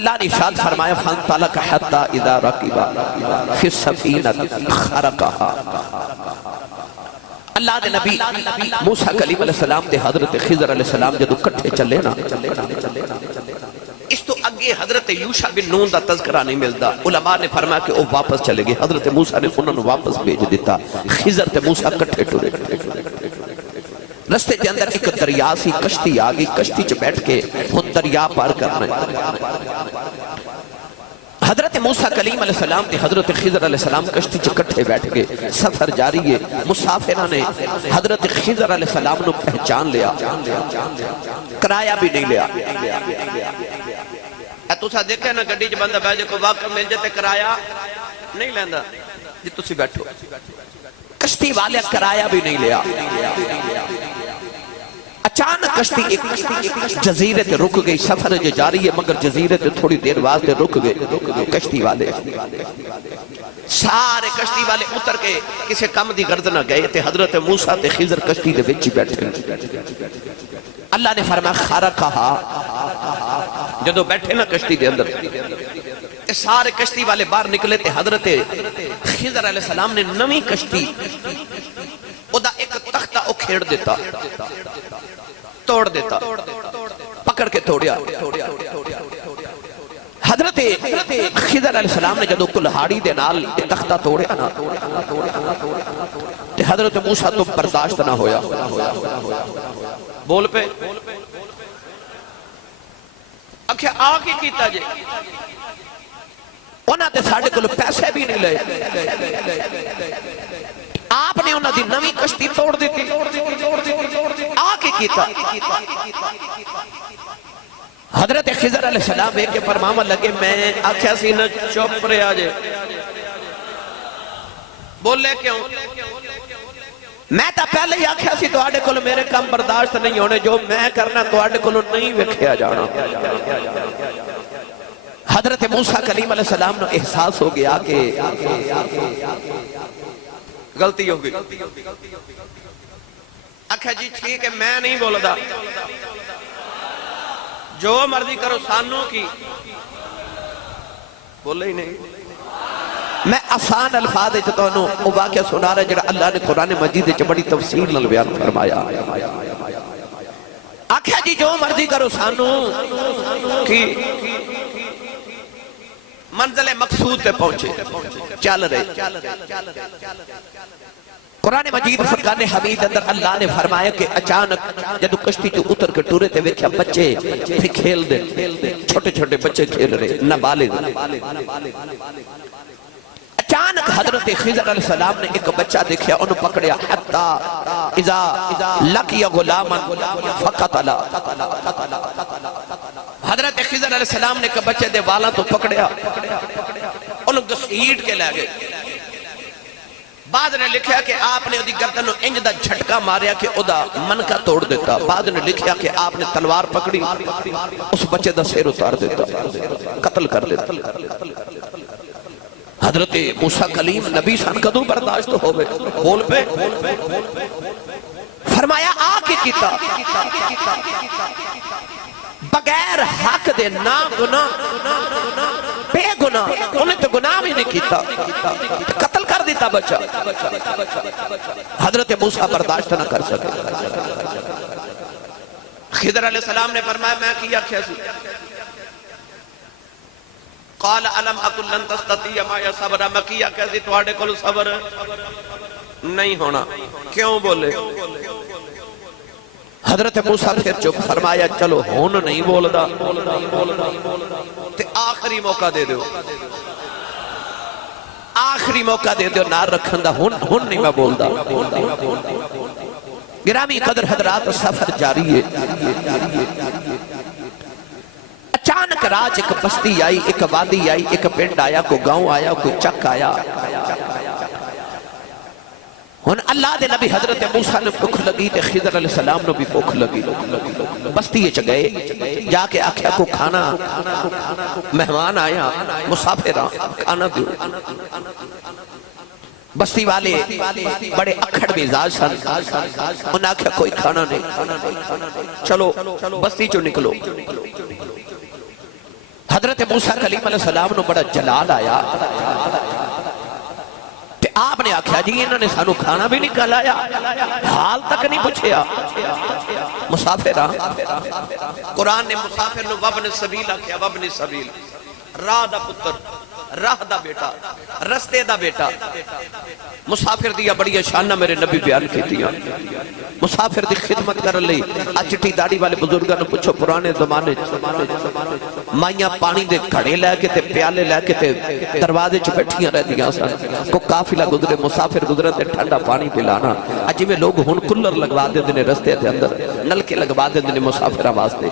اللہ نے ارشاد فرمایا فانطلق حتی اذا رکبا فی السفینۃ خرقہا۔ اللہ دے نبی موسیٰ کلیم علیہ السلام تے حضرت خضر علیہ السلام جدو کٹھے چلے نا، اس تو اگے حضرت یوشع بن نون دا تذکرہ نہیں ملتا۔ علماء نے فرمایا کہ وہ واپس چلے گئے، حضرت موسیٰ نے انہوں نے واپس بھیج دیتا، خضر تے موسیٰ کٹھے ٹرے۔ رستے کے اندر ایک دریا سی، کشتی آگئی، کشتی چ بیٹھ کے وہ دریا پار کرنا ہے۔ حضرت موسیٰ کلیم علیہ السلام تے حضرت خضر علیہ السلام کشتی چ کٹھے بیٹھ گئے، سفر جاری ہے۔ مسافرہ نے حضرت خضر علیہ السلام نے پہچان لیا، کرایہ بھی نہیں لیا۔ تسا دیکھے نا گڈی چ بندہ بیٹھ جائے کوئی واقع مل جائے کرایہ نہیں لیندا، جی تسی بیٹھو۔ کشتی والے کرایہ بھی نہیں لیا۔ اچانک کشتی ایک جزیرے تے رک گئی، سفر جو جاری ہے مگر جزیرے تے تھوڑی دیر واسطے رک گئے کشتی والے۔ سارے کشتی والے اتر کے کسی کم دی غرض نہ گئے تے حضرت موسیٰ تے خضر کشتی دے وچ بیٹھے۔ اللہ نے فرمایا خرقہا، جدو بیٹھے نا کشتی دے اندر تے سارے کشتی والے باہر نکلے تے حضرت خضر علیہ السلام نے نویں کشتی او دا ایک تختہ او کھیڑ دیتا، توڑ دیتا، پکڑ کے توڑیا۔ حضرت خضر علیہ السلام نے جدو کلہاڑی دے نال تختہ توڑیا نا تے حضرت موسیٰ تو برداشت نہ ہویا، بول پہ اکھیا آگے کیتا جے انہاں تے ساڑھے کلو پیسے بھی نہیں لے، آپ نے انہاں دی نویں کشتی توڑ دیتی، آگے کیتا۔ حضرت خضر علیہ السلام ایک کے فرماما لگے، میں آکھیا سی نہ چپ رہے آجے، بولے کیوں؟ میں تا پہلے ہی آکھیا سی تو آڑے کلو میرے کام برداشت نہیں ہونے، جو میں کرنا تو آڑے کلو نہیں وکھیا جانا۔ حضرت موسیٰ کلیم علیہ السلام نے احساس ہو گیا کہ غلطی ہو گئی۔ آکھا جی ٹھیک ہے میں نہیں بول دا، جو مرضی کرو سانوں کی، بولے ہی نہیں۔ میں آسان الفاظ چاہتا ہوں وہ واقعہ سنا رہا ہے جڑا اللہ نے قرآن مجید چ بڑی تفصیل نال بیان فرمایا۔ آکھا جی جو مرضی کرو سانوں کی، منزل مقصود پہ پہنچے، چل رہے۔ قرآن مجید فرقان حمید اندر اللہ نے فرمایا کہ اچانک جدو کشتی تو اتر کے ٹورے تے ویکھیا بچے بھی کھیل دے، چھوٹے چھوٹے بچے کھیل رہے، نابالغ۔ اچانک حضرت خضر علیہ السلام نے ایک بچہ دیکھیا، انہوں پکڑیا، حتی اذا لقی غلاما فقتلا۔ حضرت خضر علیہ السلام نے ایک بچے دے والاں تو پکڑیا، انہوں گسیٹ کے لے گئے۔ بعد نے لکھیا کہ آپ نے ادھی گردن انج دا جھٹکا ماریا کہ ادا منکا توڑ دیتا۔ بعد نے لکھیا کہ آپ نے تلوار پکڑی، اس بچے دا سیر اتار دیتا، قتل کر دیتا۔ حضرت موسیٰ کلیم نبی سن کدو برداشت ہوئے، بول پہ فرمایا آکے کیتا، بغیر حق دے نا گناہ بے گناہ، انہیں تو گناہ بھی نہیں کیتا، قتل کر دیتا بچہ۔ حضرت موسیٰ برداشت نہ کر سکے۔ خضر علیہ السلام نے فرمایا میں کیا کیسی؟ قال علم اکل لن تستطیع مایا صبرہ، میں کیا کیسی تواڈے کل صبر نہیں ہونا، کیوں بولے؟ حضرت موسیٰ پھر چپ فرمایا چلو ہون نہیں بولدا تے آخری موقع دے دیو، آخری موقع دے دیو، نار رکھن دا ہون نہیں میں بولدا۔ گرامی قدر حضرات سفر جاری ہے۔ اچانک راج ایک بستی آئی، ایک وادی آئی، ایک پنڈ آیا، کوئی گاؤں آیا، کوئی چک آیا۔ ہن اللہ دے نبی حضرت موسیٰ نے بھوک لگی تے خضر علیہ السلام نے بھی بھوک لگی، بستی یہ گئے، جا کے آکھیا کو کھانا، مہمان آیا، مسافر کھانا دیو۔ بستی والے بڑے اکھڑ مزاج سن، انہوں نے آکھیا کوئی کھانا نہیں، چلو بستی چو نکلو۔ حضرت موسیٰ کلیم علیہ السلام نے بڑا جلال آیا تے آپ نے آکھیا جی انہوں نے سانو کھانا بھی نہیں کھلایا حال تک نہیں پوچھیا مسافر قرآن نے مسافر نو وابن سبیل آکھیا وابن سبیل راہ دا پتر راہ دا بیٹا رستے دا بیٹا مسافر دیا بڑی شانہ میرے نبی بیان کی دیا مسافر دی خدمت کر لئی اچٹی داڑی والے بزرگاں نے پوچھو پرانے زمانے مائیاں پانی دے کھڑے لے کے تے پیالے لے کے تے دروازے چ بیٹھیاں رہ دیاں سن کو قافلہ گزرے مسافر گزرے تے ٹھنڈا پانی پلانا اج میں لوگ ہن کولر لگوا دیندے نے رستے دے اندر نلکے لگوا دیندے نے مسافراں واسطے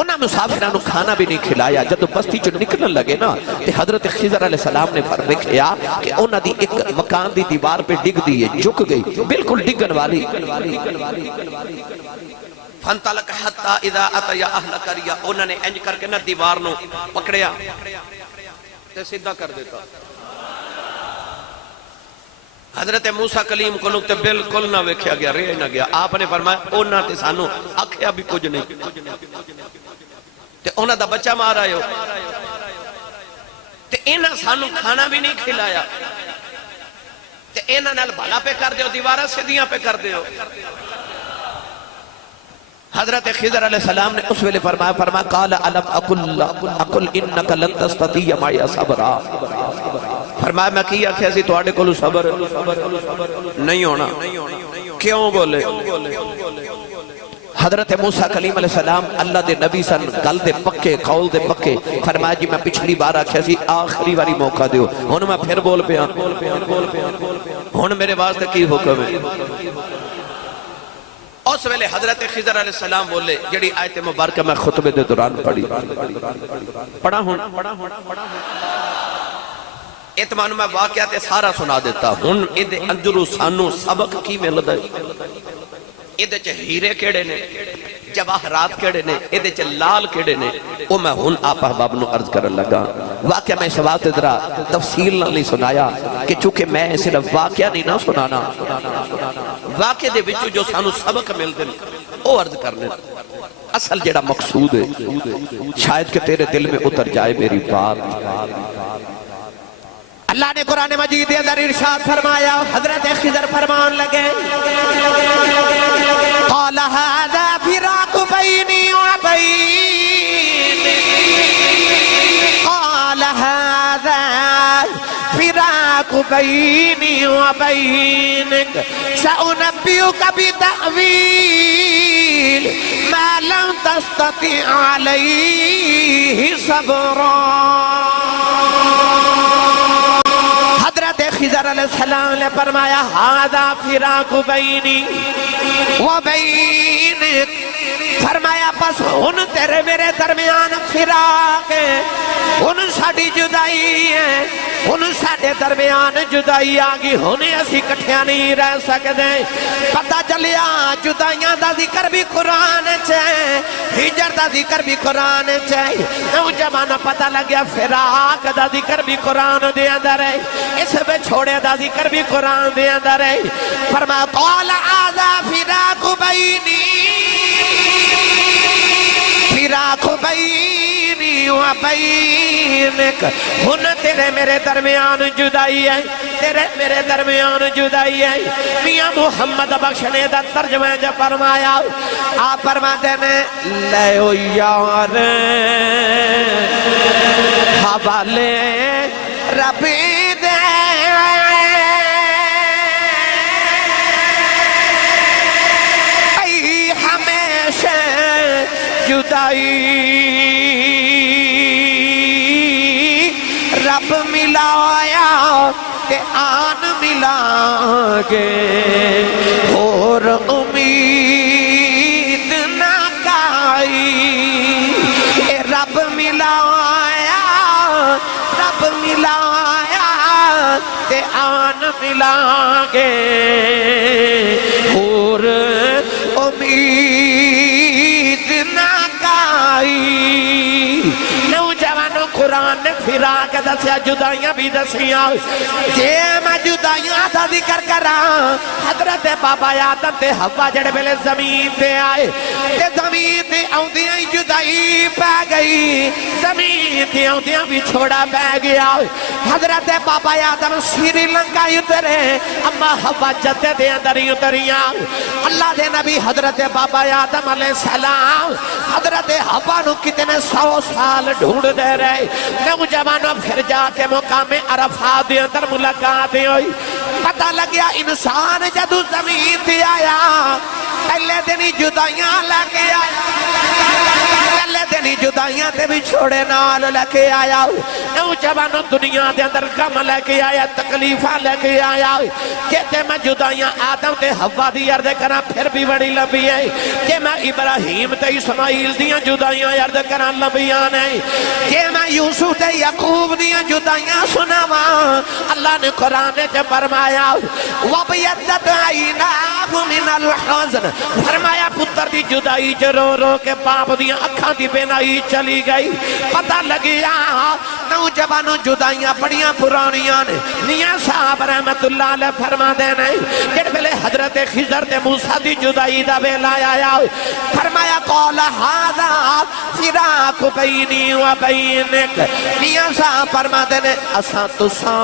انہاں مسافرانو کھانا بھی نہیں کھلایا جب بستی جو نکلن لگے نا تے حضرت خضر علیہ السلام نے فرمایا کہ انہاں دی ایک مکان دی دیوار پہ ڈگ دی ہے جھک گئی بالکل ڈگن والی فانطلق حتی اذا اتیا اہل قریہ انہوں نے انج کر کے نا دیوار نو پکڑیا تے سیدھا کر دیتا حضرت موسیٰ کلیم کو نکتے بالکل نہ ویکھیا گیا رہ نہ گیا آپ نے فرمایا انہاں تے سانو آکھیا بھی کچھ نہیں تے انہاں دا بچہ مار آئے ہو تے انہاں سانو کھانا بھی نہیں کھلایا تے انہاں نال بھلا پہ کر دیو دیوارہ سیدھیاں پہ کر دیو حضرت خضر علیہ السلام نے اس ویلے فرمایا قال علم اقل انکا لن تستطیع معی صبرا فرمایا میں کیا کہ ایسی توڑے کو صبر نہیں ہونا کیوں بولے حضرت موسیٰ کلیم علیہ السلام اللہ دے نبی سن گل دے پکے قول دے پکے فرمایا جی میں پچھلی بار آکھیا سی آخری واری موقع دیو ہن میں پھر بول پیا ہن میرے واسطے کی حکم ہے اس ویلے حضرت خضر علیہ السلام بولے جڑی آیت مبارکہ میں خطبے دے دوران پڑھا ہوں اتمان میں واقعات سارا سنا دیتا ہوں ادھے اندرو سانو سبق کی مل دے ادھے چھ ہیرے کیڑے نے جواہرات کیڑے نے ادھے چھ لال کیڑے نے او میں ہن آپ احباب نو عرض کرن لگا واقعہ میں اس واسطے ذرا تفصیل نہ نہیں سنایا کہ چونکہ میں صرف واقعہ نہیں نہ سنانا واقعے دے وچوں جو سانو سبق مل دے او عرض کرنے اصل جڑا مقصود ہے شاید کہ تیرے دل میں اتر جائے میری بات اللہ نے قرآن مجید کے اندر ارشاد فرمایا حضرت خضر فرمان لگے قال هذا فراق بینی و بینک قال هذا فراق بینی و بینک سأنبئک بتأویل ما لم تستطع علیہ صبرا خضر علیہ السلام نے فرمایا ہذا فراق بینی و بینک فرمایا بس ہن تیرے میرے درمیان فراق ہے ہن ساڈی جدائی ہے ہن ساڈے درمیان جدائی آگی ہن اسی کٹھیاں نہیں رہ سکتے پتہ چلیا جدائیاں دا ذکر بھی قرآن ہے ہجر دا ذکر بھی قرآن ہے نوجوان پتہ لگیا فراق دا ذکر بھی قرآن دے اندر ہے اس میں چھوڑے دا ذکر بھی قرآن دے اندر ہے فرمایا قال هذا فراق بینی فراق بینی و بینک ہن تیرے میرے درمیان جدائی ہے تیرے میرے درمیان جدائی ہے میاں محمد بخشنے دا ترجمہ جب فرمایا آپ فرماتے ہیں لے او یار حوالے ربی دے ای ہمیشہ جدائی رب ملایا کہ آن ملا گے اور امید نہ کائی رب ملایا کہ آن ملا گے اور امید نہ کائی قرآن نے فراق دسیا جدائیاں بھی دسیاں جے میں جدائیاں دا ذکر کراں حضرت بابا آدم تے حوا جڑے ویلے زمین تے آئے تے زمین تے آؤندیاں ہی جدائی پہ گئی زمین تے آؤندیاں بھی چھوڑا پہ گیا حضرت بابا آدم سری لنکا اترے اما حوا جدے دے اندر ہی اتریاں اللہ دے نبی حضرت بابا آدم علیہ السلام حضرت حوا نو کتنے 100 سال ڈھونڈ دے رہے نوجوانوں پھر جا کے مقام عرفات دے اندر ملاقات ہوئی پتہ لگیا انسان جدو زمین تے آیا پہلے دنی جدائیاں لگے آیا پہلے دنی جدائیاں تے بھی چھوڑے نال لگے آیا نوجوانوں دنیا دے اندر غم لگے آیا تکلیفہ لگے آیا کہتے میں جدائیاں آدم تے حوا دی عرض کرنا پھر بھی بڑی لمبی ہے کہ میں ابراہیم تے اسماعیل دیاں جدائیاں عرض کرنا لمبیاں نہیں کہ میں یوسف تے یعقوب دیاں جدائیاں سناواں اللہ نے قرآن تے فرمایا وَبْيَضَّتْ عَيْنَاهُ مِنَ الْحُزْنِ فرمایا پتر دی جدائی چ رو رو کے باپ دیاں اکھاں دی بینائی چلی گئی پتہ لگیا نوجوانوں جدائیاں بڑیاں پرانیاں نے میاں صاحب رحمت اللہ علیہ فرما دے نہیں جڑ بلے حضرت خضر تے موسیٰ دی جدائی دا ویلا آیا فرمایا قول ھذا فراق بینی و بینک میاں صاحب فرما دے نے اساں تساں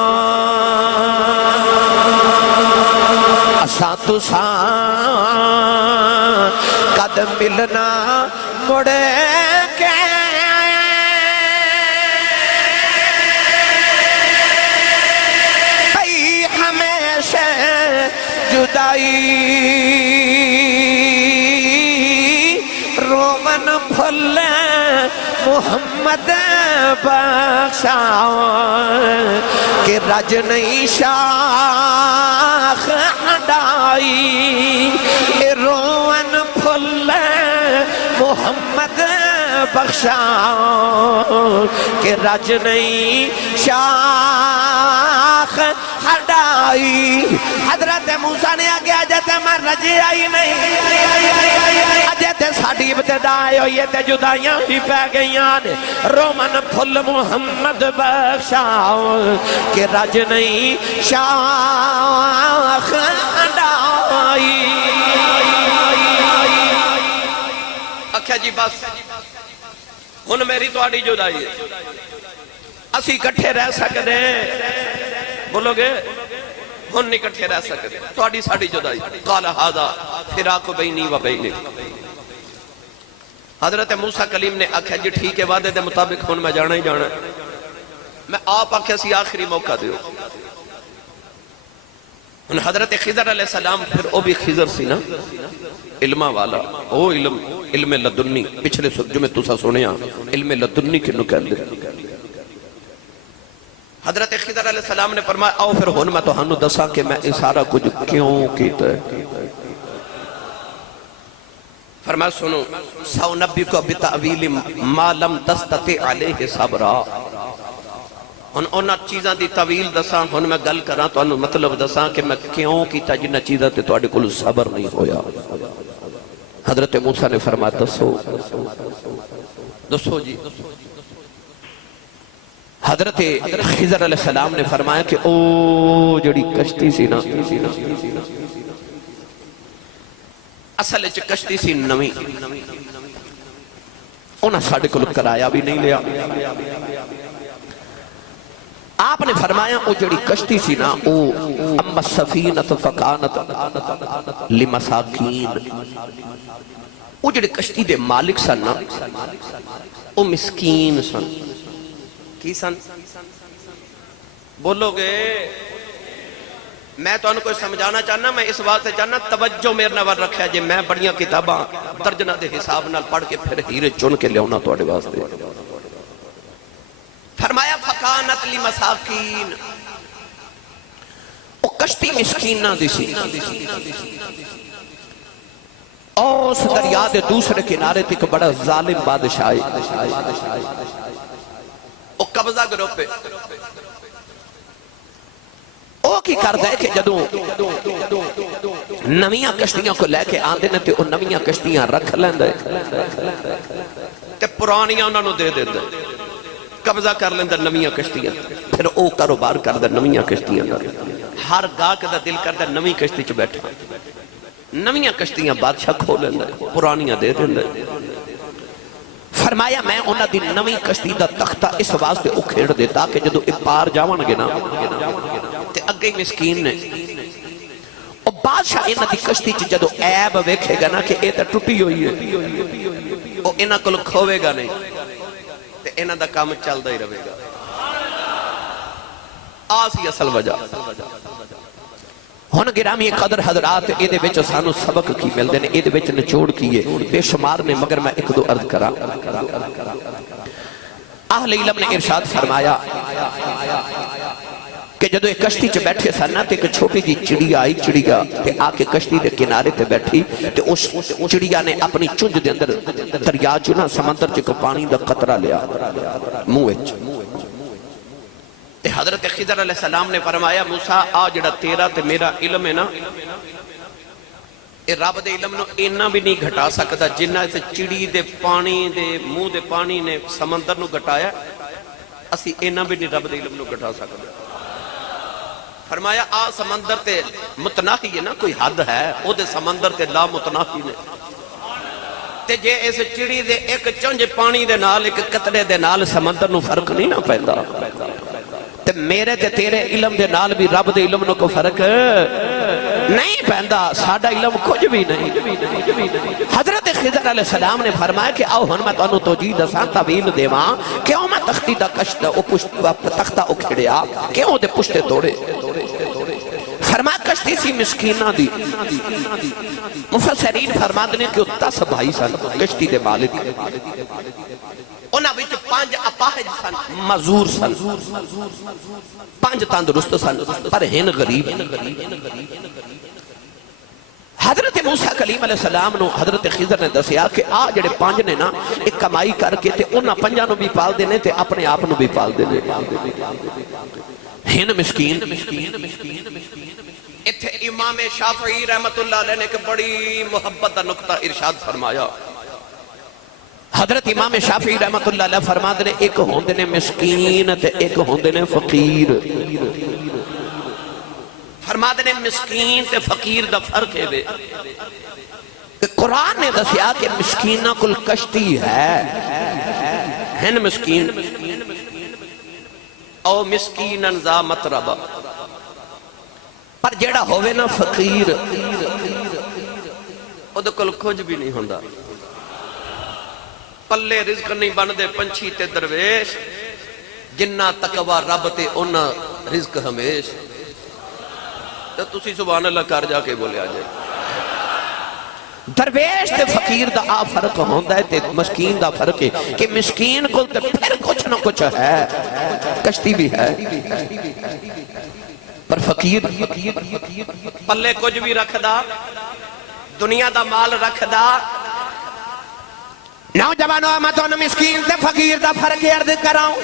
قد ملنا مڑے کے بھئی ہمیشہ جدائی رومن پھل محمد بخشا کہ رج نہیں شاخ ہڈائی رومن پھل محمد بخشا کہ رج نہیں شاخ ہڈائی حضرت موسیٰ نے آگے آجاتے میں رجے آئی نہیں آجاتے ساڑھی ابتدائی ہوئی تے جدائیاں ہی پہ گئیاں رومن پھل محمد بخشا کہ رج نہیں شاخ ہڈائی اکھا جی بس ہن میری تو آڑی جدائی ہے اسی کٹھے رہ سکتے بولو گے ہن نہیں کٹھے رہ سکتے تو آڑی ساڑی جدائی قال ھذا فراق بینی و بینک حضرت موسیٰ کلیم نے آکھا جی ٹھیک ہے وعدے دے مطابق ہن میں جانا ہی جانا میں آپ آکھا سی آخری موقع دیو ان حضرت خضر علیہ السلام پھر او بھی خضر سی نا علمہ والا او علم لدنی پچھلے جمعے تسا سنیا علم لدنی کنو کہہ دے حضرت خضر علیہ السلام نے فرمایا آؤ پھر ہون میں تو ہنو دسا کہ میں سارا کچھ کیوں کیتا ہے فرمایا سنو سَأُنَبِّئُكَ بِتَأْوِيلِ مَا لَمْ تَسْتَطِعْ عَلَيْهِ صَبْرًا ہن اونا چیزاں دی طویل دساں ہن میں گل کراں تو انو مطلب دساں کہ میں کیوں کیتا جنہ چیزاں تے تواڈے کول صبر نہیں ہویا حضرت موسیٰ نے فرمایا دسو جی حضرت خضر علیہ السلام نے فرمایا کہ او جڑی کشتی سی نا اصل اچھ کشتی سی نویں انہاں ساڑھے کل کرایا بھی نہیں لیا آپ نے فرمایا او جڑی کشتی سی نا او اما السفینۃ فکانت لمساکین او جڑی کشتی دے مالک سن نا او مسکین سن کی سن بولو گے میں تو ان کو سمجھانا چاہنا میں اس بات سے چاہنا توجہ میرے نوار رکھا جے میں بڑیاں کتاباں ترجمہ دے حساب نال پڑھ کے پھر ہیرے چن کے لے ہونا تو اڑے واسطے فرمایا فکانت لمساکین او کشتی مسکین نہ دی سی اس دریا دے دوسرے کنارے تک بڑا ظالم بادشاہی او قبضہ گروہ پہ او کی کر دے کہ جدوں نویاں کشتیاں کو لے کے آن دینے تے او نویاں کشتیاں رکھ لیں دے تے پرانیاں انہوں دے دے دے قبضہ کر لیں دے نویاں کشتیاں پھر او کاروبار کر دے نویاں کشتیاں ہر گاہک دا دل کردا نویں کشتی چ بیٹھا نویاں کشتیاں بادشاہ کھول لیندا پرانیاں دے دیندا فرمایا میں انہاں دی نویں کشتی دا تختہ اس واسطے اکھیڑ دیتا کہ جدوں اے پار جاون گے نا تے اگے مسکین نے اور بادشاہ انہاں دی کشتی چ جدوں عیب ویکھے گا نا کہ اے تے ٹٹی ہوئی ہے او انہاں کول کھوے گا نہیں تے انہاں دا کام چلدا ہی رہے گا آسی اصل وجہ ہن گرامی قدر حضرات اے دے وچ سانو سبق کی ملدے نے اے دے وچ نچوڑ کیے بے شمار نے مگر میں ایک دو عرض کراں اہل علم نے ارشاد فرمایا کہ جدو ایک کشتی چ بیٹھے سن تے ایک چھوٹی جی چڑیا آئی چڑیا تے آ کے کشتی دے کنارے تے بیٹھی تے اس چڑیا نے اپنی چونج دے اندر دریا چ نا سمندر چ پانی دا قطرہ لیا منہ وچ تے حضرت خضر علیہ السلام نے فرمایا موسیٰ آ جڑا تیرا تے میرا علم ہے نا اے رب دے علم نو اینا بھی نہیں گھٹا سکتا جنہ اسے چڑی دے پانی دے منہ دے پانی نے سمندر نو گھٹایا اسی اینا بھی نہیں رب دے علم نو گھٹا سکتا فرمایا آ سمندر تے متناہی ہے نا کوئی حد ہے او دے سمندر تے لا متناہی نے تے جے اس چڑی دے ایک چونج پانی دے نال ایک قطرے دے نال سمندر نو فرق نہیں نہ پیدا تے میرے تے تیرے علم دے نال بھی رب دے علم نو کو فرق نہیں پیندا ساڈا علم کچھ بھی نہیں حضرت خضر علیہ السلام نے فرمایا کہ آؤ ہن میں تانوں توجیہ دساں تعویل دیواں کیوں میں تختی دا کشت او پشت تختہ اکھڑیا کیوں دے پشتے توڑے فرمایا کشتی سی مسکینہ دی مفسرین فرماتے ہیں کہ 10 بھائی سن کشتی دے مالک انہاں وچ 5 اپاہج سن مزور سن 5 تندرست سن پر ہن غریب حضرت موسیٰ کلیم علیہ السلام نو حضرت خضر نے دسیا کہ آ جڑے 5 نے نا ایک کمائی کر کے تے انہاں 5 نو بھی پال دینے تے اپنے آپ نو بھی پال دینے ہن مسکین اتھے امام شافعی رحمت اللہ علیہ نے ایک بڑی محبت دا نقطہ ارشاد فرمایا حضرت امام شافعی رحمت اللہ علیہ فرماتے نے ایک ہوندے نے مسکین تے ایک ہوندے نے فقیر فرماتے نے مسکین تے فقیر دا فرق ہے بے کہ قرآن نے دسیا کہ مسکینہ کل کشتی ہے ہن مسکین او مسکینن ذا مطربہ پر جیڑا ہوئے نا فقیر او دے کل کچھ بھی نہیں ہوندا پلے رزق نہیں بندے پنچھی تے درویش جنہ تقوی رب تے انہ رزق ہمیش تو تسی سبحان اللہ کر جا کے بولے آجائے درویش تے فقیر دا آ فرق ہوندا ہے تے مسکین دا فرق ہے کہ مسکین کو تے پھر کچھ نہ کچھ ہے کشتی بھی ہے پر فقیر پلے کچھ بھی رکھ دا دنیا دا مال رکھ دا نوجوانوں میں تو مسکین تے فقیر دا فرق عرض کراؤں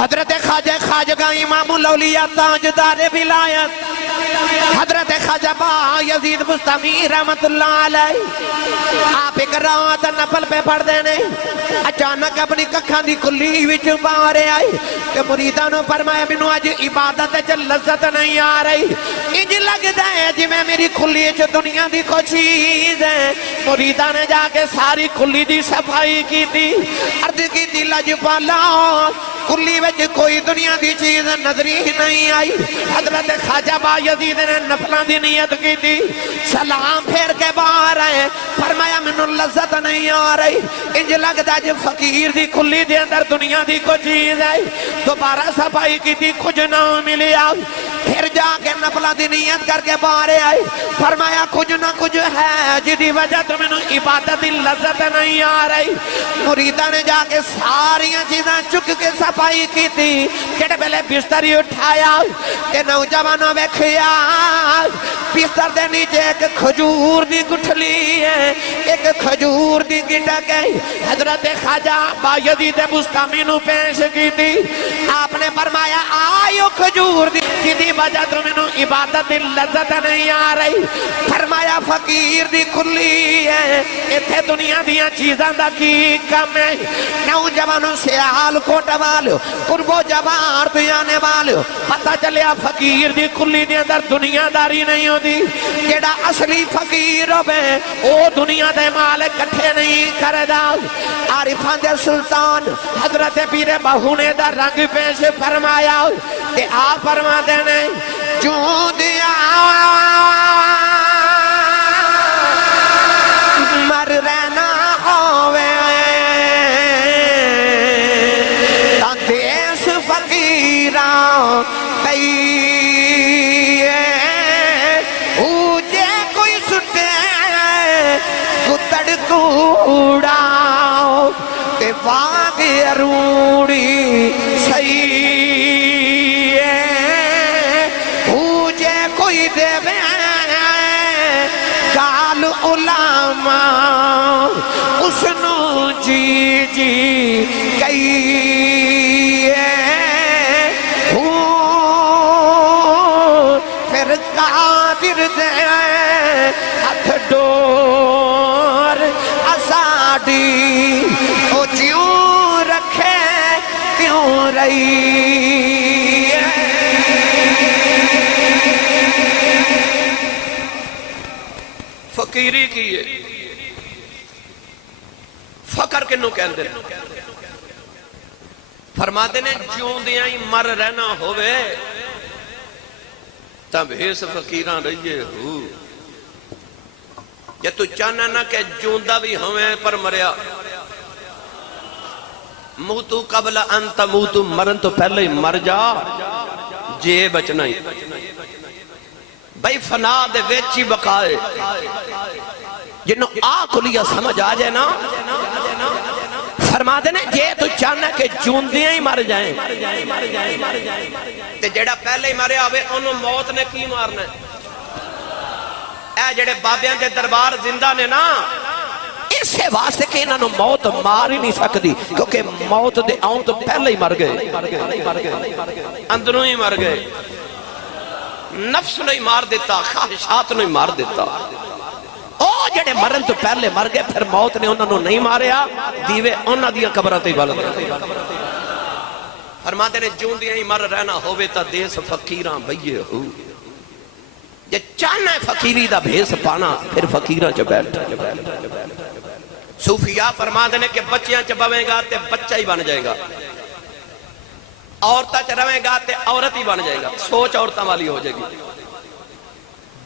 حضرت خواجہ خواجہ امام الاولیاء تاجدار ولایت حضرت خواجہ با یزید بستمی رحمت اللہ علیہ آپ ایک رات نفل پہ پڑھ دینے اچانک اپنی ککھاں دی کلی وچ بارے آئی کہ مریدانوں فرمایا منو آج عبادت چل لذت نہیں آ رہی انج لگتا ہے جی میں میری کلی چ دنیا دی کو چیز ہے مریدان نے جا کے ساری کلی دی صفائی کی تھی عرض کی تھی لجپالا کلی وچ کوئی دنیا دی چیز نظری نہیں آئی حضرت خواجہ با یزید نے نفلان دی نیت کی تھی سلام پھیر کے باہر آئے فرمایا منو لذت نہیں آ رہی انج لگتا جو فقیر دی کلی دے اندر دنیا دی کو چیز ہے دوبارہ صفائی کی تھی کچھ نہ ملی آئی پھر جا کے نفلان دی نیت کر کے باہر آئے فرمایا کچھ نہ کچھ ہے جدی وجہ تو منو عبادت دی لذت نہیں آ رہی مریدہ نے جا کے ساری چیزیں چک کے صفائی کی تھی کہتے پہلے بستری اٹھایا کہ نوجوانوں میں کھیا بستر دے نیچے ایک کھجور دی گٹھلی ہے ایک کھجور دی گٹک ہے حضرت خواجہ با یزید بستامی نو پیش کی تھی آپ نے فرمایا آئیو کھجور دی جدی وجہ تو میں عبادت لذت نہیں آ رہی. فرمایا فقیر دی کھلی ہے اتھے دنیا دیا چیزاں دا کی کم ہے. نوجوانوں سے آل کوٹا والو قربو جوان تو آنے والو پتہ چلیا فقیر دی کھلی دی اندر دنیا داری نہیں ہو دی. جیڑا اصلی فقیر ہوئے او دنیا دے مال کٹھے نہیں کردہ. عارفان دے سلطان حضرت پیر بہو نے دا رنگ پیش فرمایا کہ آپ فرما دینے جو دیا مر رہنا ہوئے تا دیس فقیران کئی اوجے کوئی سٹے گتڑ کوڑا تے واگ اروڑی سہی اوجے کوئی دے گال علماء اس نو جی جی کئی پھر قادر دے ہتھ ڈور اساڑی او جیوں رکھے کیوں رہی. فقیری کی ہے فقر کنو کہندے فرما دینے جیوں دیاں ہی مر رہنا ہوئے تب ہیس فقیران رہیے ہو. یا تو چاہنا نہ کہ جوندہ بھی ہمیں پر مریا موتو قبل انت موتو مرن تو پہلے ہی مر جا جے بچنا ہی بھئی فنا دے ویچی بقائے جنہوں آکلیا سمجھ آ جائے نا فرما دینے جے تو چاہنا کہ جوندیاں ہی مر جائیں تے جڑا پہلے ہی مرے آوے انہوں موت نے کی مارنا ہے. اے جڑے بابیاں دے دربار زندہ نے نا اسے واسطے کہ انہوں موت مار ہی نہیں سکتی کیونکہ موت دے آؤں تو پہلے ہی مر گئے اندروں ہی مر گئے. نفس نہیں مار دیتا خواہشات نہیں مار دیتا. او جڑے مرن تو پہلے مر گئے پھر موت نے انہوں نہیں ماریا دیوے انہوں دیا قبرات ہی بالت فرماتے نے جون دیا ہی مر رہنا ہوئے تا دیس فقیران بھئیے ہو. یہ چاہنا ہے فقیری دا بھیس پانا پھر فقیران چا بیٹھ. صوفیاء فرما دینے کہ بچیاں چا بویں گا تے بچہ ہی بن جائے گا عورتہ چا رویں گا تے عورت ہی بن جائے گا. سوچ عورتہ والی ہو جائے گی.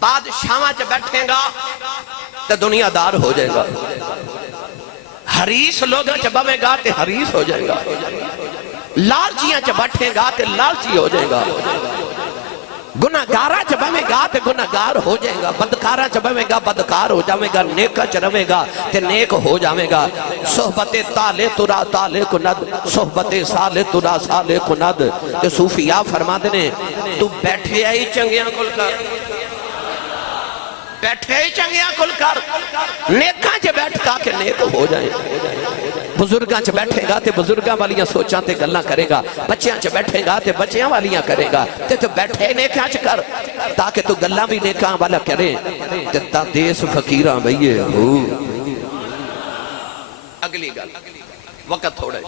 بادشاہاں چا بیٹھیں گا تے دنیا دار ہو جائے گا. حریص لوگاں چا بویں گا تے حریص ہو جائے گا. لالچیاں چا بیٹھیں گا تے لالچی ہو جائے گا. گناہگارہ چبھویں گا تے گناہگار ہو جائے گا. بدکارہ چبھویں گا بدکار ہو جاویں گا. نیکہ چرویں گا تے نیک ہو جاویں گا. صحبت تالے ترا تالے کند صحبت سالے ترا سالے کند. تے صوفیاء فرما دینے تو بیٹھے آئی چنگیاں کل کر بیٹھے آئی چنگیاں کل کر نیکاں چے بیٹھ تاکہ نیک ہو جائیں. بزرگاں چے بیٹھے گا تے بزرگاں والیاں سوچاں تے گلنا کرے گا. بچیاں چے بیٹھے گا تے بچیاں والیاں کرے گا. تے تو بیٹھے نیکاں چے کر تاکہ تو گلنا بھی نیکاں والا کرے. تے تا دیس فقیران بھئیے ہو. اگلی گل وقت تھوڑے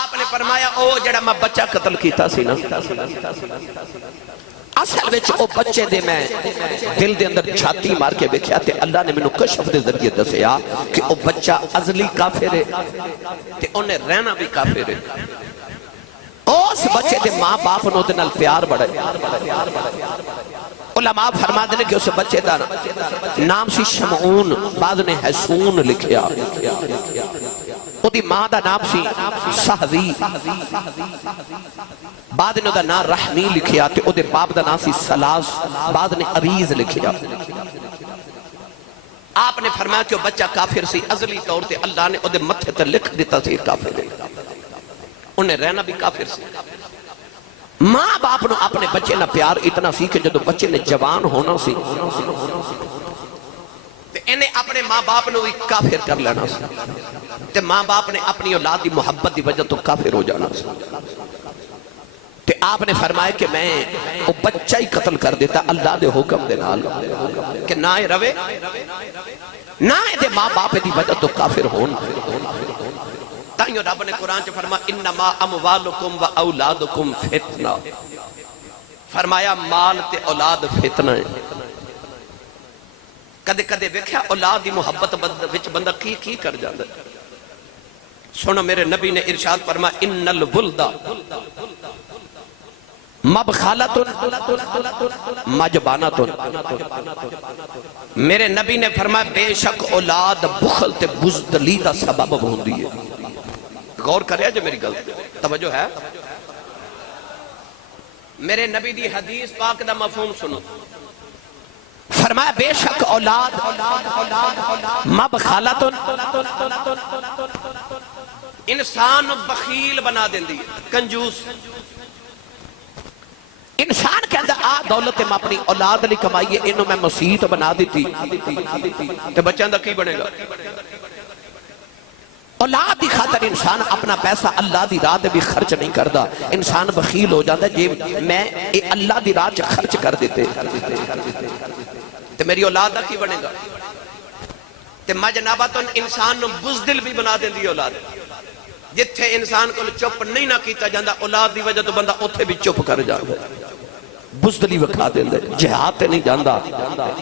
آپ نے فرمایا او جڑا میں بچہ قتل کیتا سی نا اصل وچ او بچے دے میں دل دے اندر چھاتی مار کے بکھیا تے اللہ نے منو کشف دے ذریعے دسیا کہ او بچہ ازلی کافر ہے تے انہیں رہنا بھی کافر ہے. اس بچے دے ماں باپ نو دے نال پیار بڑھے. علماء فرما دینے کہ اس بچے دا نام سی شمعون بعد نے حسون لکھیا. او دی ماں دا نام سی سہوی بعد نے دا نام رحمی لکھیا تے او دے باپ دا نام سی سلاس بعد نے عریض لکھیا. آپ نے فرمایا کہ وہ بچہ کافر سی ازلی طور تے اللہ نے او دے متھے تے لکھ دیتا سی کافر ہے. انہیں رہنا بھی کافر سی. ماں باپ نے اپنے بچے نہ پیار اتنا سی کہ جدو بچے نے جوان ہونا سی انہیں اپنے ماں باپ نے کافر کر لینا سی تے ماں باپ نے اپنی اولاد دی محبت دی وجہ تو کافر ہو جانا سی تے آپ نے فرمایا کہ میں وہ بچہ ہی قتل کر دیتا اللہ دے حکم دے نال کہ نہ روے نہ دے ماں باپ دی وجہ تو کافر ہون تائیوں رب نے قرآن چ فرما انما اموالکم و اولادکم فتنہ فرمایا مال تے اولاد فتنہ ہے کدے کدے ویکھیا اولاد دی محبت وچ بندہ کی کر جاندا سنو میرے نبی نے ارشاد فرما ان الولد مبخالت مجبانت میرے نبی نے فرمایا بے شک اولاد بخل تے بزدلی دا سبب ہوندی ہے غور کریا جو میری گل توجہ ہے میرے نبی دی حدیث پاک دا مفہوم سنو فرمایا بے شک اولاد مبخالت انسان بخیل بنا دیندی ہے کنجوس انسان کہتا آ دولت میں اپنی اولاد لی کمائیے انہوں میں مسیحت بنا دیتی تو بچہ دا کی بنے گا اولاد دی خاطر انسان اپنا پیسہ اللہ دی راہ دے بھی خرچ نہیں کردا انسان بخیل ہو جاتا جی میں اللہ دی راہ خرچ کر دیتے تو میری اولاد دا کی بنے گا تو مجنابتن انسان بزدل بھی بنا دیں دی اولاد جتھے انسان کو چپ نہیں نہ کیتا جاندہ اولاد دی وجہ تو بندہ اتھے بھی چپ کر جاندہ بزدلی وکھا دیں دے جہاد تے نہیں جاندہ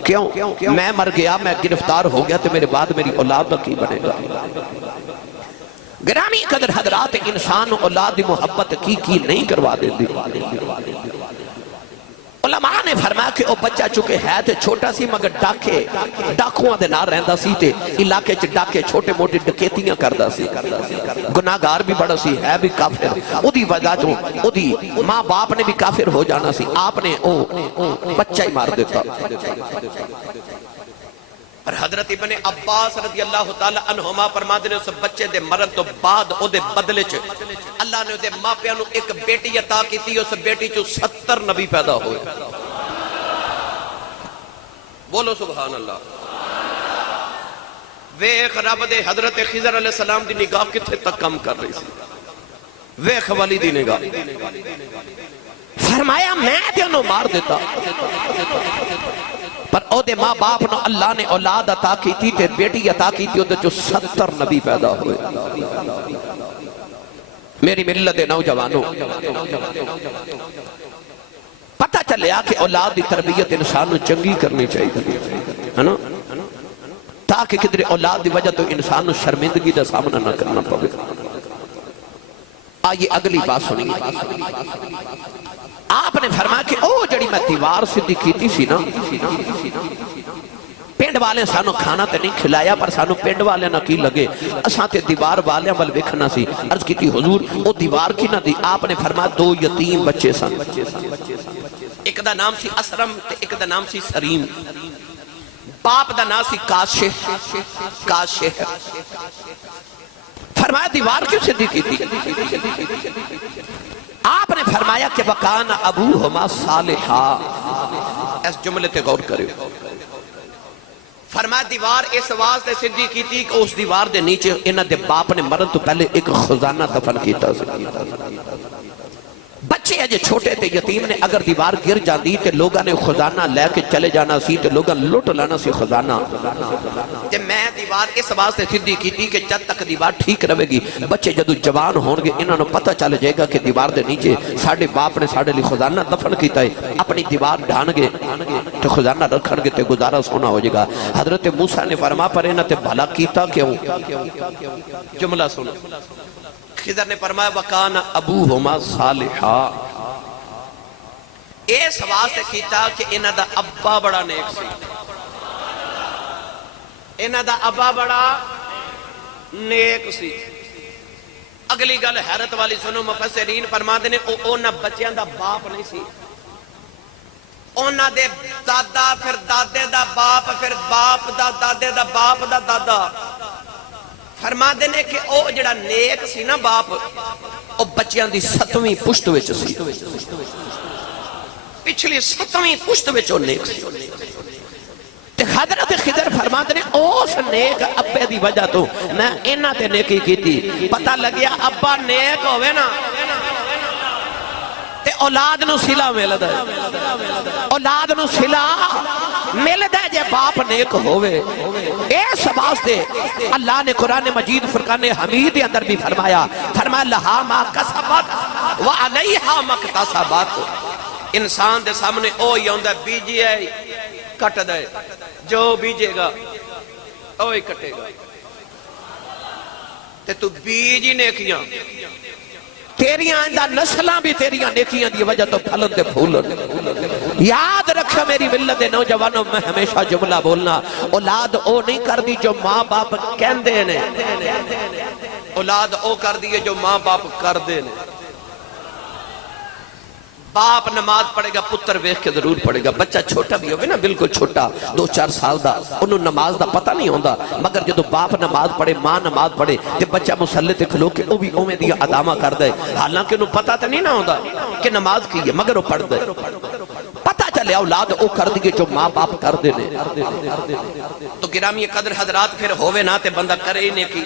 کیوں میں مر گیا میں گرفتار ہو گیا تو میرے بعد میری اولاد کی بنے گا گرامی قدر حضرات انسان اولاد دی محبت کی نہیں کروا دیں دی علماء نے فرمایا کہ وہ بچہ چکے ہے تے چھوٹا سی مگر ڈاکوان دے نار رہندہ سی تے علاقے چ ڈاکے چھوٹے موٹے ڈکیتیاں کردہ سی گناہگار بھی بڑا سی ہے بھی کافر او دی وجہ تو او دی ماں باپ نے بھی کافر ہو جانا سی آپ نے بچہ ہی مار دیتا اور حضرت ابن عباس رضی اللہ تعالی عنہما فرماتے ہیں اس بچے دے مرن تو بعد او دے بدلے چ اللہ نے دے ماں پیانو ایک بیٹی عطا کی تھی اس بیٹی چو 70 نبی پیدا ہوئے بولو سبحان اللہ ویخ رب دے حضرت خضر علیہ السلام دی نگاہ کتھے تک کم کر رہی سی ویخ والی دی نگاہ فرمایا میں دے انہوں مار دیتا پر او دے ماں باپ نو اللہ نے اولاد عطا کی تھی تے بیٹی عطا کی تھی او دے جو 70 نبی پیدا ہوئے میری ملت نوجوانوں پتہ چلیا کہ اولاد دی تربیت انسان نو چنگی کرنی چاہیے ہے نا تاکہ کدھر اولاد دی وجہ تو انسان نو شرمندگی دا سامنا نہ کرنا پڑے آئیے اگلی بات سنیے آپ نے فرمایا کہ او جڑی میں دیوار سدھی کیتی سی نا پینڈ والے سانو کھانا تے نہیں کھلایا پر سانو پینڈ والے نہ کی لگے اساں تے دیوار والے بل ویکھنا سی عرض کیتی حضور او دیوار کی نہ دی آپ نے فرمایا 2 یتیم بچے سن ایک دا نام سی اسرم تے ایک دا نام سی سریم باپ دا نام سی کاشہ فرمایا دیوار کیوں سدھی کیتی آپ نے فرمایا کہ وَقَانَ أَبُوهُمَا صَالِحًا اس جملے تے غور کرے فرمایا دیوار اس واسطے سدھی کی تھی کہ اس دیوار دے نیچے انہ دے باپ نے مرن تو پہلے ایک خزانہ دفن کیتا سی بچے اجے چھوٹے تے یتیم نے اگر دیوار گر جاندی تے لوگاں نے خزانہ لے کے چلے جانا سی تے لوگاں لٹ لانا سی خزانہ تے میں دیوار اس واسطے سدھی کی تھی کہ جب تک دیوار ٹھیک رہے گی بچے جدو جوان ہون گے انہوں نے پتہ چل جائے گا کہ دیوار دے نیچے ساڑھے باپ نے ساڑھے لی خزانہ دفن کیتا ہے اپنی دیوار ڈھان گے تو خزانہ رکھن گے تے گزارہ سونا ہو جائے گا حضرت موسیٰ نے فرما پر انہ تے بھلا کیتا کیوں جملہ سونا خضر نے فرمایا وَقَانَ أَبُوهُمَا صَالِحًا اس واسطے کیتا کہ انہ دا ابا بڑا نیک سی انہ دا ابا بڑا نیک سی اگلی گل حیرت والی سنو مفسرین فرماتے نے اونا بچیاں دا باپ نہیں سی اونا دے دادا پھر دادے دا باپ پھر باپ دا دادے دا باپ دا دادا فرما دینے کہ او جڑا نیک سی نا باپ او بچیاں دی 7ویں پشت وچ سی پچھلی 7ویں پشت وچ او نیک سی تے حضرت خضر فرماتے نے اس نیک ابے دی وجہ تو میں انہاں تے نیکی کیتی پتہ لگیا ابا نیک ہوئے نا تے اولاد نو صلہ ملدا ہے اولاد نو صلہ ملدا ہے جے باپ نیک ہوئے اس واسطے اللہ نے قرآن مجید فرقان حمید کے اندر بھی فرمایا لہا ما کسبت وعلیہا مکتسبت انسان دے سامنے او ہی ہوندا بیجی ہے کٹ دے جو بیجے گا او ہی کٹے گا تے تو بیجی نیکیاں تیریاں اندہ نسلاں بھی تیریاں نیکیاں دی وجہ تو پھلن دے پھولن یاد رکھا میری ملت دے نوجوانوں میں ہمیشہ جملہ بولنا اولاد او نہیں کر دی جو ماں باپ کہندے نے اولاد او کر دی جو ماں باپ کر دے نے باپ نماز پڑھے گا پتر ویکھ کے ضرور پڑھے گا بچہ چھوٹا بھی ہوگا نا بالکل چھوٹا 2-4 سال دا انہوں نماز دا پتہ نہیں ہوندا مگر جدو باپ نماز پڑھے ماں نماز پڑھے تے بچہ مسلح تے کھلو کے او بھی اومیں دیا ادامہ کر دے حالانکہ انہوں پتہ تے نہیں نہ ہوندا کہ نماز کی ہے مگر وہ پڑھ دے پتہ چلے اولاد او کر دیئے جو ماں باپ کر دے نے تو گرامی قدر حضرات پھر ہوئے نہ تے بندہ کرے ہی نیکی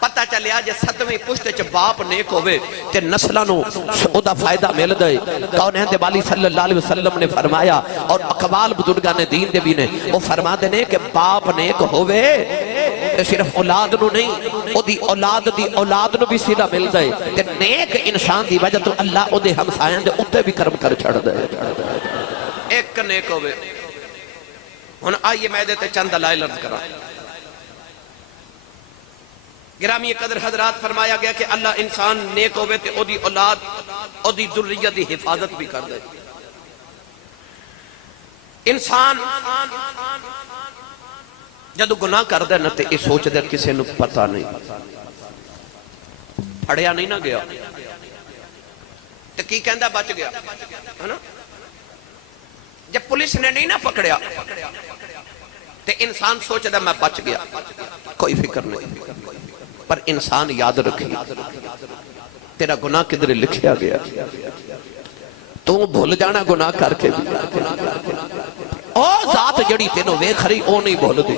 پتہ چلے آجے ستویں پشتے چھ باپ نیک ہوئے تے نسلانوں او دا فائدہ مل دے کونین دے والی صلی اللہ علیہ وسلم نے فرمایا اور اقوال بزرگان دین دے بھی نے وہ فرما دینے کہ باپ نیک ہوئے صرف اولاد نو نہیں او دی اولاد نو بھی صلہ مل دے تے نیک انسان دی وجہ تو اللہ او دے ہمسائیں دے اتے بھی کرم کر چھڑ دے ایک نیک ہوئے ہن آئیے میں دیتے چند دلائل عرض کرا گرامی قدر حضرات فرمایا گیا کہ اللہ انسان نیک ہوئے تے او دی اولاد او دی ذریت دی حفاظت بھی کر دے انسان جدو گناہ کر دے نہ تے یہ سوچ دے کسے نو پتہ نہیں پڑھیا نہیں نہ گیا تے کی کہندہ بچ گیا ہے نا جب پولیس نے نہیں نہ پکڑیا تے انسان سوچ دے میں بچ گیا کوئی فکر نہیں پر انسان یاد رکھی تیرا گناہ کدھر لکھیا گیا تو بھول جانا گناہ کر کے بھی او ذات جڑی تینوں وے کھری او نہیں بھول دی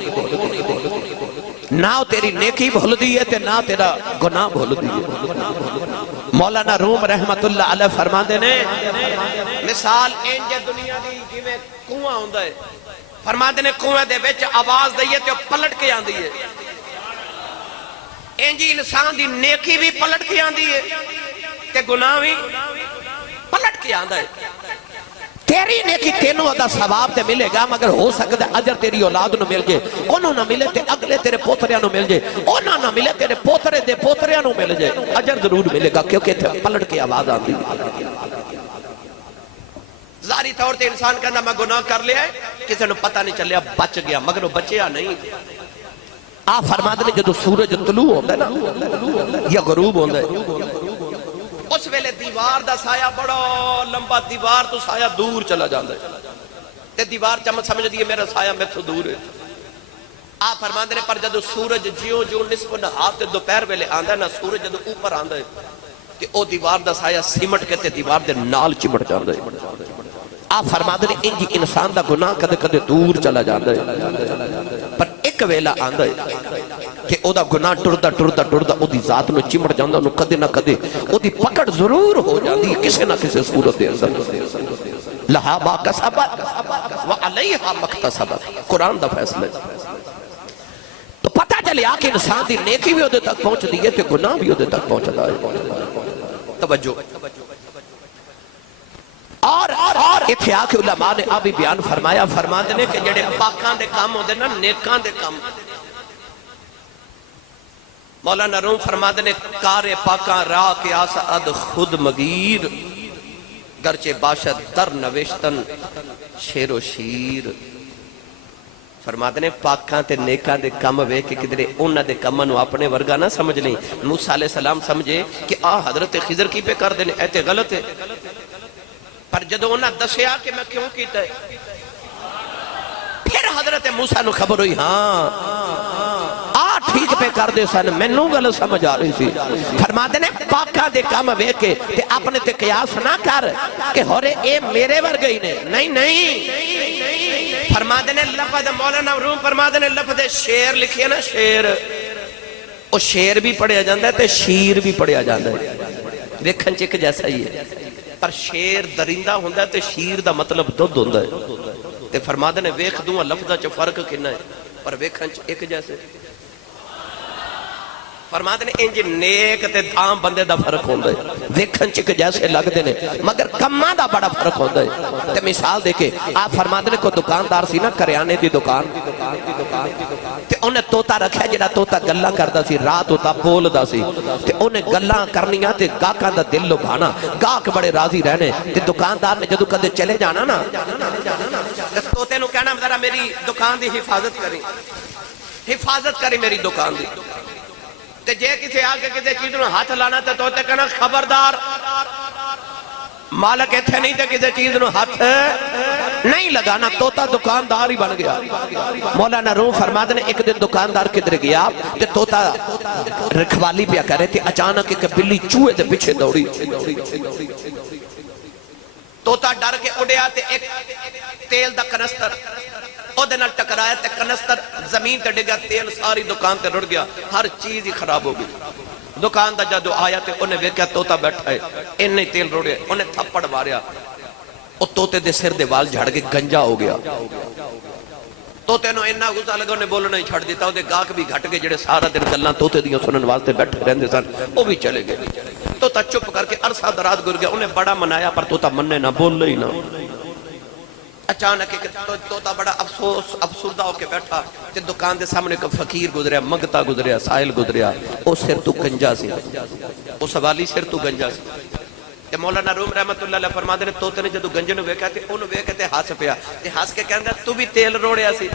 نہ تیری نیکی بھول دی ہے تے نہ تیرا گناہ بھول دی ہے مولانا روم رحمت اللہ علیہ فرما دینے مثال انجے دنیا دی جیویں کنواں ہوندہ ہے فرما دینے کنویں دے بیچ آواز دئیے تے پلٹ کے آن دیئے انجی انسان دی نیکی بھی پلٹ کے آن دیئے تے گناہ بھی پلٹ کے آن دیئے تیری نیکی تینوں دا ثواب تے ملے گا مگر ہو سکتا ہے اجر تیری اولاد نو مل جے انہوں نہ ملے تے اگلے تیرے پوتریاں نو مل جے انہوں نہ ملے تیرے پوترے دے پوتریاں نو مل جے اجر ضرور ملے گا کیونکہ پلٹ کے آواز آن دی ظاہری طور تے انسان کہنا میں گناہ کر لیا ہے کسی نے پتہ نہیں چلیا بچ گیا مگر وہ بچیا نہیں آپ فرما دیں جدو سورج طلوع ہوتا ہے نا یا غروب ہوتا ہے اس ویلے دیوار دا سایہ بڑا لمبا دیوار تو سایہ دور چلا جاتا ہے تے دیوار چمت سمجھ دیئے میرا سایہ میں تو دور ہے آپ فرما دیں پر جدو سورج جیوں جو نصف نہار تے دوپہر ویلے آندہ ہے نا سورج جدو اوپر آندہ ہے تے او دیوار دا سایہ سیمٹ کے تے دیوار دے نال چمٹ جاندہ ہے آپ فرما دیں انجی انسان دا گناہ کدے کدے دور چلا جاندہ ہے پر ایک ویلہ آندہ ہے کہ او دا گناہ ٹردہ او دی ذات میں چمٹ جاندہ انہوں کدے نہ کدے او دی پکڑ ضرور ہو جاندی کسے نہ کسے صورت دے اندر لہا با کسبت وعلیہا مکتسبت قرآن دا فیصلہ تو پتہ چلے آکے انسان دی نیکی بھی ہوتے تک پہنچ دیئے تے گناہ بھی ہوتے تک پہنچ دائے توجہ اور اتھے آکے علماء نے ابھی بیان فرمایا فرما دینے کہ جڑے پاکان دے کام ہوتے نا نیکان دے کام مولانا روم فرما دینے کار پاکان را کے آساد خود مگیر گرچے باشد در نوشتن شیر و شیر فرما دینے پاکان تے نیکان دے کام وے کہ کدرے انہ دے کامنو اپنے ورگا نہ سمجھ لیں موسیٰ علیہ السلام سمجھے کہ حضرت خضر کی پہ کر دینے ایتے غلط ہے پر جدو انہاں دسیا کہ میں کیوں کیتا ہے پھر حضرت موسیٰ نو خبر ہوئی ٹھیک پہ کر دے سن میں نو غلط سمجھ آ رہی سی فرما دینے پاکا دے کام وے کے تے اپنے تے قیاس نہ کر کہ ہورے اے میرے ور گئی نے نہیں فرما دینے لفظ مولانا روم فرما دینے لفظ شیر لکھی ہے نا شیر وہ شیر بھی پڑھیا جاندہ ہے تے شیر بھی پڑھیا جاندہ ہے ویکھن چک جیسا ہی ہے پر شیر درندہ ہوندہ ہے تے شیر دا مطلب دودھ ہوندہ ہے تے فرما دینے ویکھ دوں لفظہ چ فرق کنا ہے پر ویکھن چ ایک جیسے فرما دینے انج نیک تے عام بندے دا فرق ہوندہ ہے ویکھن چک جیسے لگ دینے مگر کماں دا بڑا فرق ہوندہ ہے تے مثال دیکھے آپ فرما دینے کو دکاندار سی نا کریانے دی دکان تے انہیں توتا رکھا جڑا توتا گلاں کردا سی رات ہوتا بول دا سی تے انہیں گلاں کرنیاں تے گاہکاں دا دل لبھانا گاہک بڑے راضی رہنے تے دکاندار نے جدوں کدے چلے جانا نا تے توتے نو کہنا ذرا میری دکان دی حفاظت کری میری دکان دی تے جے کسی آگے کسی چیز نو ہاتھ لانا تے توتے کہنا خبردار مالک ایتھے نہیں تے کسی چیز نو ہاتھ نہیں لگانا توتا دکاندار ہی بن گیا مولانا روم فرما دینے ایک دن دکاندار کدھر گیا تے توتا رکھوالی پیا کرے تے اچانک ایک بلی چوہے دے پیچھے دوڑی توتا ڈر کے اڑیا تے ایک تیل دا کنستر او دے نال ٹکرایا تے کنستر زمین تے ڈگا تیل ساری دکان تے رڑ گیا ہر چیز ہی خراب ہو گئی دکان دا جدو آیا تے انہیں ویکھیا توتا بیٹھا ہے انہیں تیل روڑے انہیں تھپڑ ماریا او توتے دے سر دے وال جھڑ کے گنجا ہو گیا توتے نو انہا غصہ لگا انہیں بولنا ہی چھڑ دیتا دے گاہک بھی گھٹ کے جڑے سارا دن گلاں توتے دیاں سنن واسطے بیٹھے رہندے سن وہ بھی چلے گئے توتا چپ کر کے عرصہ دراز گر گیا انہیں بڑا منایا پر توتا مننے نہ بول لئی نہ اچانک توتا بڑا افسردہ ہو کے بیٹھا تے دکان دے سامنے کا فقیر گزریا منگتا گزریا سائل گزریا او سر تو گنجا سی او سوالی سر تو گنجا سی تے مولانا روم رحمت اللہ علیہ فرما دینے توتے نے جدو گنجے نو ویکھا تے انہوں ویکھے تے ہاس پیا تے ہاس کے کہندہ تو بھی تیل روڑیا سی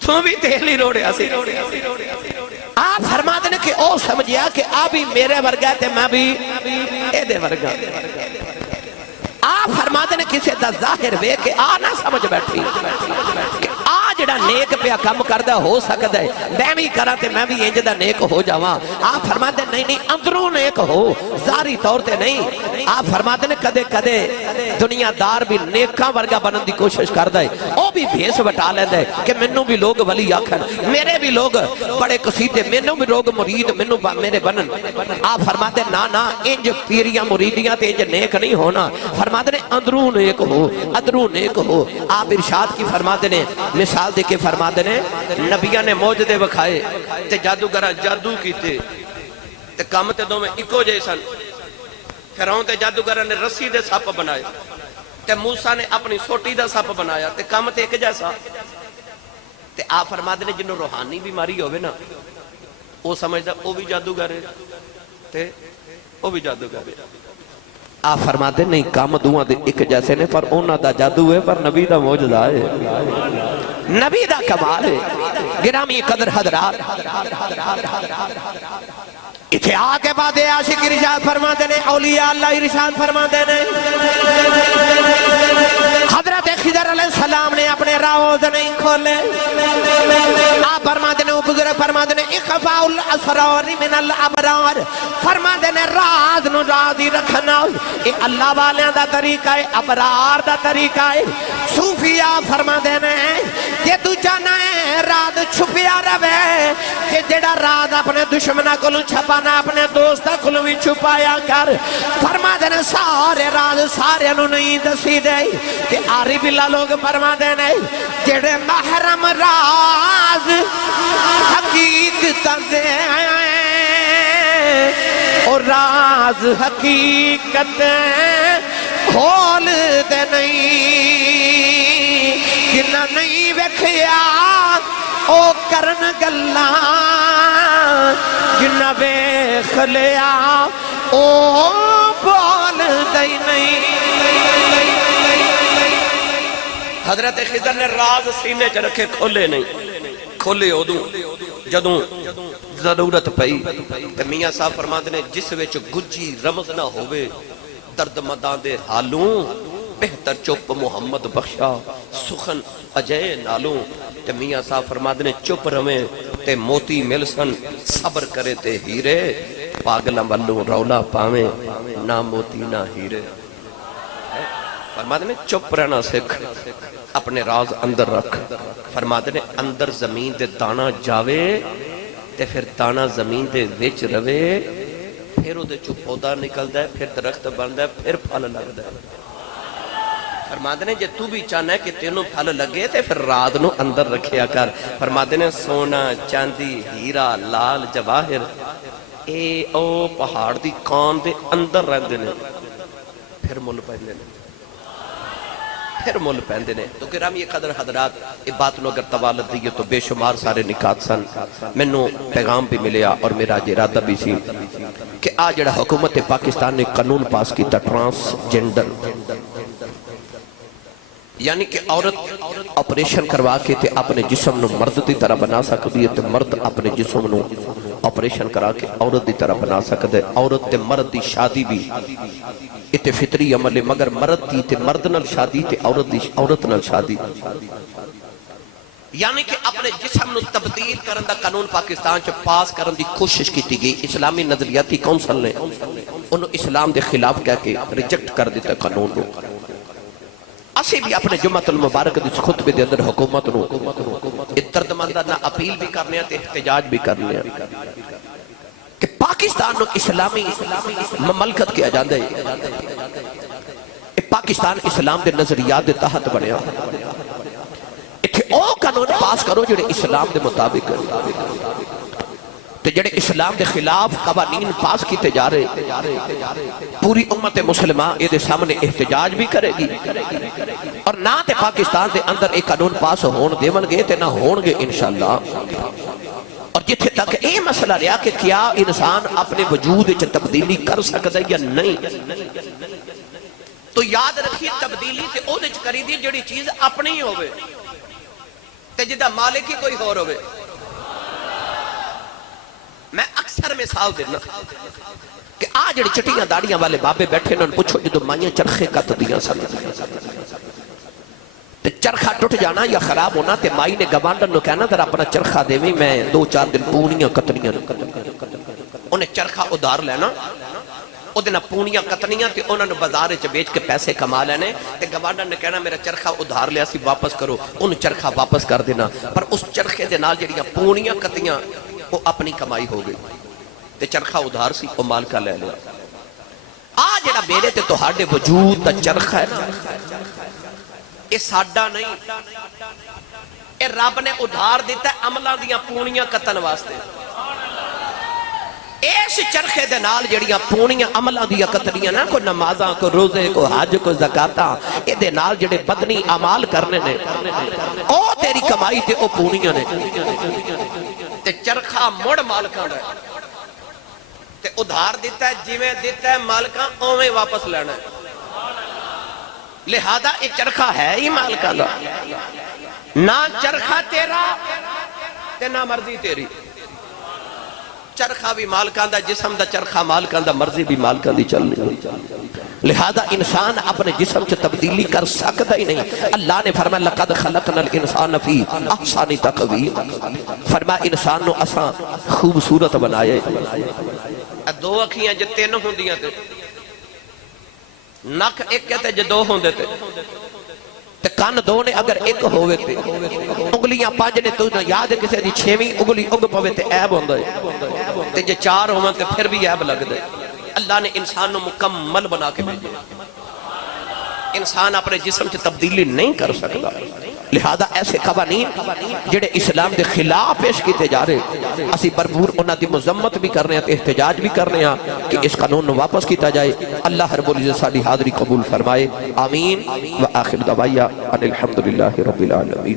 تو بھی تیل ہی روڑیا سی آپ فرما دینے کہ او سمجھیا کہ آپ بھی میرے ورگا تے میں بھی اے دے ورگا آپ فرما دینے کسی دا ظاہر وے کہ نہ سمجھ بیٹھی کہ جڑا نیک پیا کم کردہ ہو سکتا ہے میں بھی کرا تے میں بھی انج دا نیک ہو جاواں آپ فرما دے نہیں اندروں نیک ہو ظاہری طور تے نہیں آپ فرما دے کدے کدے دنیا دار بھی نیکاں ورگا بنن دی کوشش کردا ہے او بھی بھیس وٹا لیندا ہے کہ مینوں بھی لوگ ولی آکھن میرے بھی لوگ بڑے قصیدے مینوں بھی لوگ مرید مینوں میرے بنن آپ فرما دے نا انج پیریاں مریدیاں تے انج نیک نہیں ہونا فرما دے اندروں نیک ہو ادروں نیک ہو آپ ارشاد کی فرما دے مثال دے کے فرما دینے نبیان نے موجدے وکھائے تے جادوگرہ جادو کیتے تے کام تے دو میں اکو جیسن پھراؤں تے جادوگرہ نے رسی دے ساپ بنائے تے موسیٰ نے اپنی سوٹی دا ساپ بنایا تے کام تے ایک جیسا تے آپ فرما دینے جنہوں روحانی بیماری ہوئے نا وہ سمجھتا وہ بھی جادوگر ہے تے وہ بھی جادوگر ہے آپ فرما دے نہیں کام دعا دے ایک جیسے نے پر اونا دا جادو ہے پر نبی دا موجدہ ہے نبی دا کمال ہے گرامی قدر حضرات اتھے آگے بعد عاشق ارشاد فرما دینے اولیاء اللہ ارشاد فرما دینے حضرت خضر علیہ السلام نے اپنے راوز نہیں کھولے آپ فرما دینے بزرگ فرما دینے اخفاء الاسرار من الابرار فرما دینے راز نو رازی رکھنا یہ اللہ والیاں دا طریقہ ہے ابرار دا طریقہ ہے صوفیاء فرما دینے یہ تو جانا ہے راز چھپیا روے کہ جڑا راز اپنے دشمنہ کلوں چھپانا اپنے دوستہ کلوں بھی چھپایا کر فرما دینے سارے راز سارے نو نہیں دسی دے کہ آری بلا لوگ فرما دینے جڑے محرم راز حقیقت دے اور راز حقیقت کھول دے نہیں جنہ نہیں ویکھیا او کرن گلاں جنہ ویکھ لیا او بول دے نہیں حضرت خضر نے راز سینے چ رکھے کھولے نہیں کھولے ادوں جدوں ضرورت پئی تے میاں صاحب فرماندے نے جس وچ گجی رمز نہ ہوئے درد مداں دے حالوں بہتر چپ محمد بخشا سخن اجے نالوں تے میاں صاحب فرماندے نے چپ رویں تے موتی ملسن صبر کرے تے ہیرے پاگلاں والوں رولا پاویں نہ موتی نہ ہیرے فرماتے نے چپ رہنا سکھ، اپنے راز اندر رکھ۔ فرماتے نے اندر زمین دے دانا جاوے تے پھر دانا زمین دے وچ روے، پھر او دے چو پودا نکلدا ہے، پھر درخت بندا ہے، پھر پھل لگدا ہے۔ فرماتے نے جے تو بھی چاہنا ہے کہ تینوں پھل لگے تے پھر رات نو اندر رکھیا کر۔ فرماتے نے سونا چاندی ہیرا لال جواہر اے او پہاڑ دی کان دے اندر رہندے نے، پھر مل پیندے نے، پھر مل پیندے نے۔ تو گرامی قدر حضرات، یہ بات نو اگر توالت دیئے تو بے شمار سارے نکات سن۔ میں نو پیغام بھی ملیا اور میرا ارادہ بھی سی کہ آج جڑا حکومت پاکستان نے قانون پاس کیتا ٹرانس جینڈر، یعنی کہ عورت آپریشن کروا کے تے اپنے جسم نو مرد دی طرح بنا سکتی ہے، تے مرد اپنے جسم نو آپریشن کرا کے عورت دی طرح بنا سکتے۔ عورت تے مرد دی شادی بھی اتے فطری عمل ہے، مگر مرد دی تے مرد نال شادی تے عورت نال شادی، یعنی کہ اپنے جسم نو تبدیل کرن دا قانون پاکستان چ پاس کرن دی کوشش کیتی گئی۔ اسلامی نظریاتی کونسل نے انہوں اسلام دے خلاف کہہ کے ریجیکٹ کر دیتا قانون نو۔ اسی بھی اپنے جمعۃ المبارک دی خطبے دے اندر حکومت نو دردمندانہ اپیل بھی کرنے ہیں تے احتجاج بھی کرنے ہیں کہ پاکستان نو اسلامی مملکت کیا جاندے، پاکستان اسلام دے نظریات دے تحت بنیا، اتھے او قانون پاس کرو جڑے اسلام دے مطابق تے جڑے اسلام دے خلاف قوانین پاس کیتے جا رہے، پوری امت مسلمہ یہ دے سامنے احتجاج بھی کرے گی، اور نہ تے پاکستان دے اندر ایک قانون پاس ہون دیون گے تے نہ ہون گے انشاءاللہ۔ اور جتھے تک یہ مسئلہ رہا کہ کیا انسان اپنے وجود وچ تبدیلی کر سکتا ہے یا نہیں، تو یاد رکھیے تبدیلی تے او وچ کری دی جڑی چیز اپنی ہی ہوئے تے جدا مالک ہی کوئی اور ہوئے۔ میں اکثر مثال دینا کہ آج جڑی چٹیاں داڑیاں والے بابے بیٹھے انہوں نے پوچھو جدو مائیں چرخے کت دیاں سن تے چرخہ ٹوٹ جانا یا خراب ہونا تے مائی نے گوانڈن نو کہنا در اپنا چرخہ دے میں 2-4 دن پونیاں کتنیاں، انہیں چرخہ ادھار لینا، ادھنا پونیاں کتنیاں تے انہوں نے بازار چ بیچ کے پیسے کما لینے، تے گوانڈن نے کہنا میرا چرخہ ادھار لیا سی واپس کرو، ان چرخہ واپس کر دینا، پر اس چرخے دے نال جڑیاں پونیاں کتیاں وہ اپنی کمائی ہو گئی تے چرخہ ادھار سی وہ مالکہ لے لیا۔ آج جڑا میرے تے تہاڈے وجود دا چرخہ ہے نا، یہ ساڈا نہیں، یہ رب نے ادھار دیتا ہے عملاں دیاں پونیاں کتن واسطے۔ اس چرخے دے نال جڑیاں پونیاں عملاں دیاں کتنیاں نا، کوئی نمازاں، کوئی روزے، کوئی حج، کوئی زکاتاں، یہ دے نال جڑے بدنی اعمال کرنے نے، او تیری کمائی تے او پونیاں نے، تے چرخہ مڑ مالکاں دا تے ادھار دیتا ہے، جویں دیتا ہے مالکاں اویں واپس لینا ہے۔ لہذا یہ چرخہ ہے ہی مالکاں دا، نہ چرخہ تیرا تے نہ مرضی تیری، چرخہ بھی مالکاں دا، جسم دا چرخہ مالکاں دا، مرضی بھی مالکاں دی چل رہی۔ لہذا انسان اپنے جسم سے تبدیلی کر سکتا ہی نہیں۔ اللہ نے فرمایا لَقَدْ خَلَقْنَا الْإِنسَانَ فِي أَحْسَنِ تَقْوِيمٍ، فرمایا انسان نو اساں خوبصورت بنائے۔ دو اکھیاں جو 3 ہوندیاں تے نک ایک کہتے جو 2 ہوندے تے کان 2 نے اگر ایک ہوئے تے انگلیاں 5 نے تو یاد ہے کسے دی 6ویں انگلی اگ پوے تے عیب ہوندا ہے، تے جے 4 ہوواں تے پھر بھی عیب لگدا ہے۔ اللہ نے انسان نو مکمل بنا کے بھیجا، انسان اپنے جسم سے تبدیلی نہیں کر سکتا۔ لہذا ایسے قوانین جڑے اسلام دے خلاف پیش کیتے جا رہے، اسی بھرپور انہاں دی مذمت بھی کرنے ہیں، احتجاج بھی کرنے ہیں کہ اس قانون نو واپس کیتا جائے۔ اللہ رب العزت ساری حاضری قبول فرمائے، آمین۔ وآخر دعوایا ان الحمدللہ رب العالمین۔